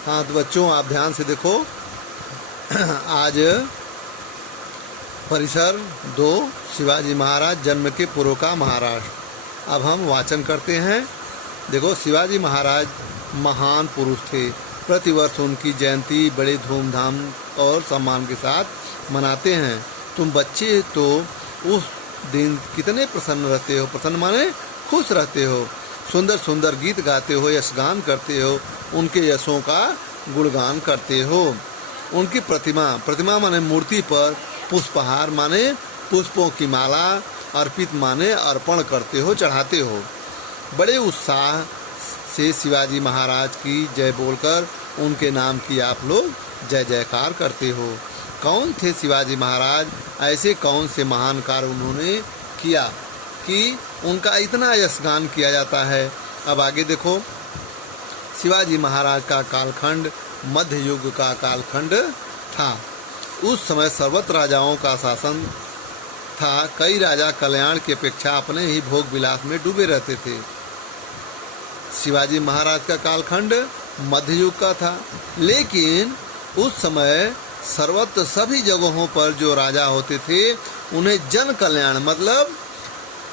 हाँ तो बच्चों आप ध्यान से देखो। आज परिसर 2 शिवाजी महाराज जन्म के पूर्व का महाराष्ट्र। अब हम वाचन करते हैं। देखो, शिवाजी महाराज महान पुरुष थे। प्रतिवर्ष उनकी जयंती बड़े धूमधाम और सम्मान के साथ मनाते हैं। तुम बच्चे तो उस दिन कितने प्रसन्न रहते हो। प्रसन्न माने खुश रहते हो। सुंदर सुंदर गीत गाते हो, यशगान करते हो, उनके यशों का गुणगान करते हो। उनकी प्रतिमा माने मूर्ति पर पुष्पहार माने पुष्पों की माला, अर्पित माने अर्पण करते हो, चढ़ाते हो। बड़े उत्साह से शिवाजी महाराज की जय बोलकर उनके नाम की आप लोग जय जयकार करते हो। कौन थे शिवाजी महाराज? ऐसे कौन से महान कार्य उन्होंने किया कि उनका इतना यशगान किया जाता है। अब आगे देखो। शिवाजी महाराज का कालखंड मध्य युग का कालखंड था। उस समय सर्वत्र राजाओं का शासन था। कई राजा कल्याण की अपेक्षा अपने ही भोग विलास में डूबे रहते थे। शिवाजी महाराज का कालखंड मध्य युग का था, लेकिन उस समय सर्वत्र सभी जगहों पर जो राजा होते थे उन्हें जन कल्याण मतलब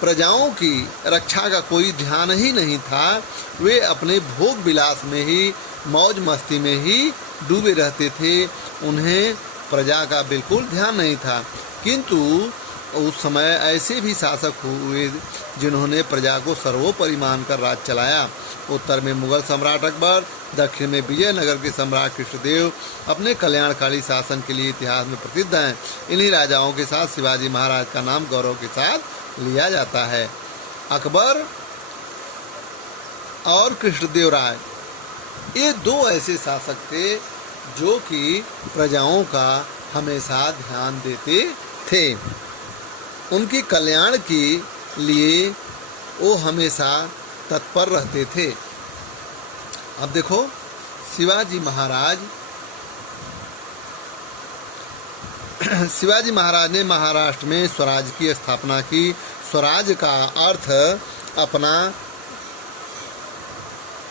प्रजाओं की रक्षा का कोई ध्यान ही नहीं था। वे अपने भोग विलास में ही, मौज मस्ती में ही डूबे रहते थे। उन्हें प्रजा का बिल्कुल ध्यान नहीं था। किंतु उस समय ऐसे भी शासक हुए जिन्होंने प्रजा को सर्वोपरि मानकर राज चलाया। उत्तर में मुगल सम्राट अकबर, दक्षिण में विजयनगर के सम्राट कृष्णदेव अपने कल्याणकारी शासन के लिए इतिहास में प्रसिद्ध हैं। इन्हीं राजाओं के साथ शिवाजी महाराज का नाम गौरव के साथ लिया जाता है। अकबर और कृष्णदेव राय ये 2 ऐसे शासक थे जो कि प्रजाओं का हमेशा ध्यान देते थे। उनके कल्याण के लिए वो हमेशा तत्पर रहते थे। अब देखो, शिवाजी महाराज ने महाराष्ट्र में स्वराज की स्थापना की। स्वराज का अर्थ अपना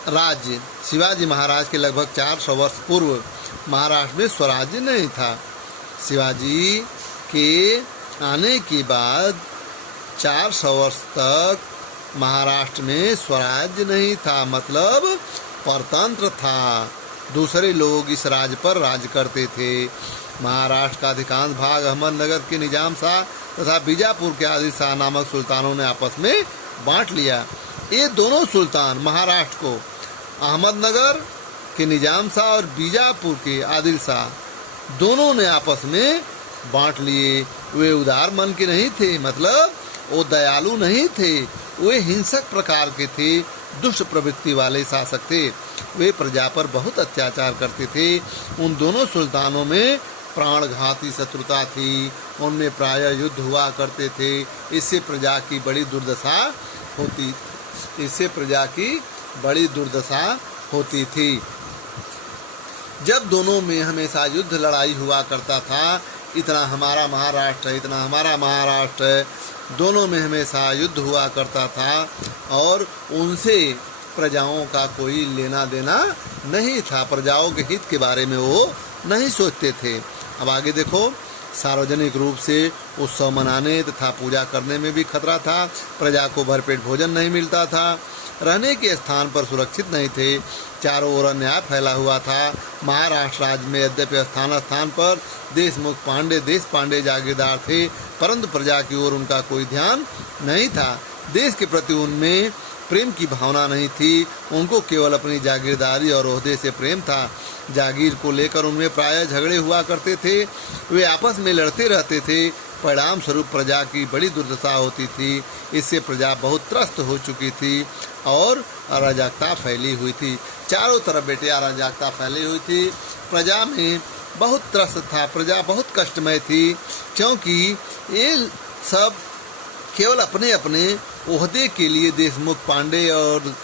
राज्य। शिवाजी महाराज के लगभग 400 वर्ष पूर्व महाराष्ट्र में स्वराज्य नहीं था। शिवाजी के आने के बाद 400 वर्ष तक महाराष्ट्र में स्वराज्य नहीं था, मतलब परतंत्र था। दूसरे लोग इस राज्य पर राज करते थे। महाराष्ट्र का अधिकांश भाग अहमदनगर के निजाम शाह तथा बीजापुर के आदिल शाह नामक सुल्तानों ने आपस में बांट लिया। ये दोनों सुल्तान महाराष्ट्र को अहमदनगर के निजाम शाह और बीजापुर के आदिल शाह दोनों ने आपस में बांट लिए। वे उदार मन के नहीं थे, मतलब वो दयालु नहीं थे। वे हिंसक प्रकार के थे, दुष्ट प्रवृत्ति वाले शासक थे। वे प्रजा पर बहुत अत्याचार करते थे। उन दोनों सुल्तानों में प्राणघाती शत्रुता थी। उनमें प्रायः युद्ध हुआ करते थे। इससे प्रजा की बड़ी दुर्दशा होती थी। जब दोनों में हमेशा युद्ध लड़ाई हुआ करता था, इतना हमारा महाराष्ट्र है, इतना हमारा महाराष्ट्र है, दोनों में हमेशा युद्ध हुआ करता था और उनसे प्रजाओं का कोई लेना देना नहीं था। प्रजाओं के हित के बारे में वो नहीं सोचते थे। अब आगे देखो। सार्वजनिक रूप से उत्सव मनाने तथा पूजा करने में भी खतरा था। प्रजा को भरपेट भोजन नहीं मिलता था। रहने के स्थान पर सुरक्षित नहीं थे। चारों ओर अन्याय फैला हुआ था। महाराष्ट्र राज्य में यद्यपि स्थान स्थान पर देश पांडे जागीरदार थे, परंतु प्रजा की ओर उनका कोई ध्यान नहीं था। देश के प्रति उनमें प्रेम की भावना नहीं थी। उनको केवल अपनी जागीरदारी और ओहदे से प्रेम था। जागीर को लेकर उनमें प्रायः झगड़े हुआ करते थे। वे आपस में लड़ते रहते थे। परिणाम स्वरूप प्रजा की बड़ी दुर्दशा होती थी। इससे प्रजा बहुत त्रस्त हो चुकी थी और अराजकता फैली हुई थी। चारों तरफ बेटे अराजकता फैली हुई थी। प्रजा में बहुत त्रस्त था। प्रजा बहुत कष्टमय थी, क्योंकि ये सब केवल अपने अपने ओहदे के लिए देशमुख पांडे और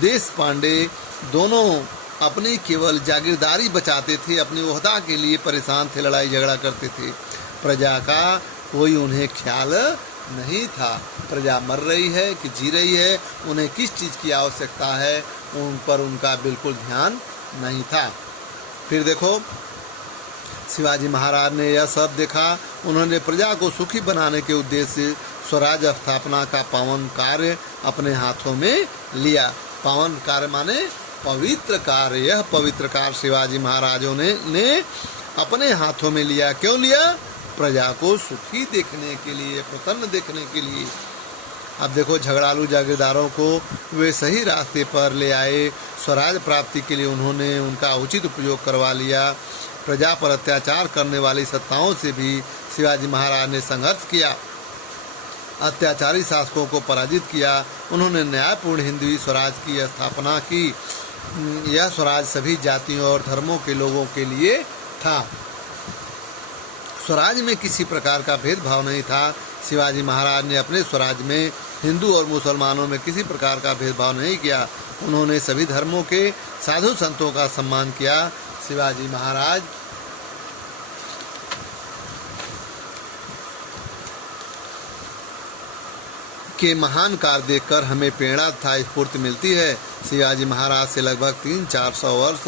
देश पांडे दोनों अपनी केवल जागीरदारी बचाते थे। अपने ओहदा के लिए परेशान थे, लड़ाई झगड़ा करते थे। प्रजा का कोई उन्हें ख्याल नहीं था। प्रजा मर रही है कि जी रही है, उन्हें किस चीज़ की आवश्यकता है, उन पर उनका बिल्कुल ध्यान नहीं था। फिर देखो शिवाजी महाराज ने यह सब देखा। उन्होंने प्रजा को सुखी बनाने के उद्देश्य से स्वराज स्थापना का पावन कार्य अपने हाथों में लिया। पावन कार्य माने पवित्र कार्य। यह पवित्र कार्य शिवाजी महाराजों ने अपने हाथों में लिया। क्यों लिया? प्रजा को सुखी देखने के लिए, प्रसन्न देखने के लिए। अब देखो झगड़ालू जागीरदारों को वे सही रास्ते पर ले आए। स्वराज प्राप्ति के लिए उन्होंने उनका उचित उपयोग करवा लिया। प्रजा पर अत्याचार करने वाली सत्ताओं से भी शिवाजी महाराज ने संघर्ष किया, अत्याचारी शासकों को पराजित किया। उन्होंने न्यायपूर्ण हिंदवी स्वराज की स्थापना की। यह स्वराज सभी जातियों और धर्मों के लोगों के लिए था। स्वराज में किसी प्रकार का भेदभाव नहीं था। शिवाजी महाराज ने अपने स्वराज में हिंदू और मुसलमानों में किसी प्रकार का भेदभाव नहीं किया। उन्होंने सभी धर्मों के साधु संतों का सम्मान किया। शिवाजी महाराज के महान कार्य देखकर हमें प्रेरणा तथा स्फूर्ति मिलती है। शिवाजी महाराज से लगभग 300-400 वर्ष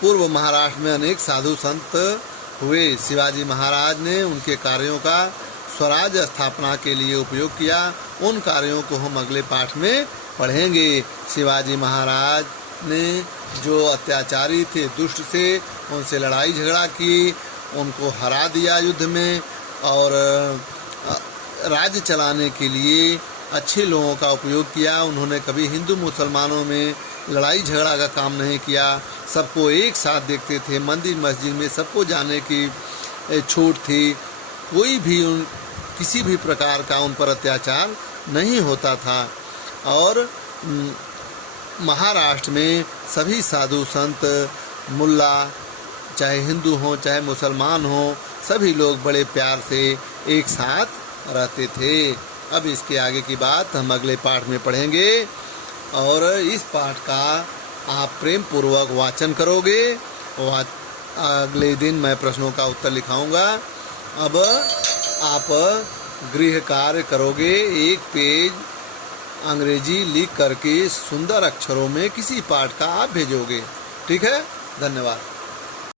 पूर्व महाराष्ट्र में अनेक साधु संत हुए। शिवाजी महाराज ने उनके कार्यों का स्वराज स्थापना के लिए उपयोग किया। उन कार्यों को हम अगले पाठ में पढ़ेंगे। शिवाजी महाराज ने जो अत्याचारी थे, दुष्ट से, उनसे लड़ाई झगड़ा की, उनको हरा दिया युद्ध में, और राज्य चलाने के लिए अच्छे लोगों का उपयोग किया। उन्होंने कभी हिंदू मुसलमानों में लड़ाई झगड़ा का काम नहीं किया। सबको एक साथ देखते थे। मंदिर मस्जिद में सबको जाने की छूट थी। कोई भी किसी भी प्रकार का उन पर अत्याचार नहीं होता था। और महाराष्ट्र में सभी साधु संत, मुल्ला, चाहे हिंदू हों चाहे मुसलमान हों, सभी लोग बड़े प्यार से एक साथ रहते थे। अब इसके आगे की बात हम अगले पाठ में पढ़ेंगे, और इस पाठ का आप प्रेम पूर्वक वाचन करोगे। अगले दिन मैं प्रश्नों का उत्तर लिखाऊंगा। अब आप गृह कार्य करोगे। एक पेज अंग्रेजी लिख करके सुंदर अक्षरों में किसी पाठ का आप भेजोगे। ठीक है? धन्यवाद।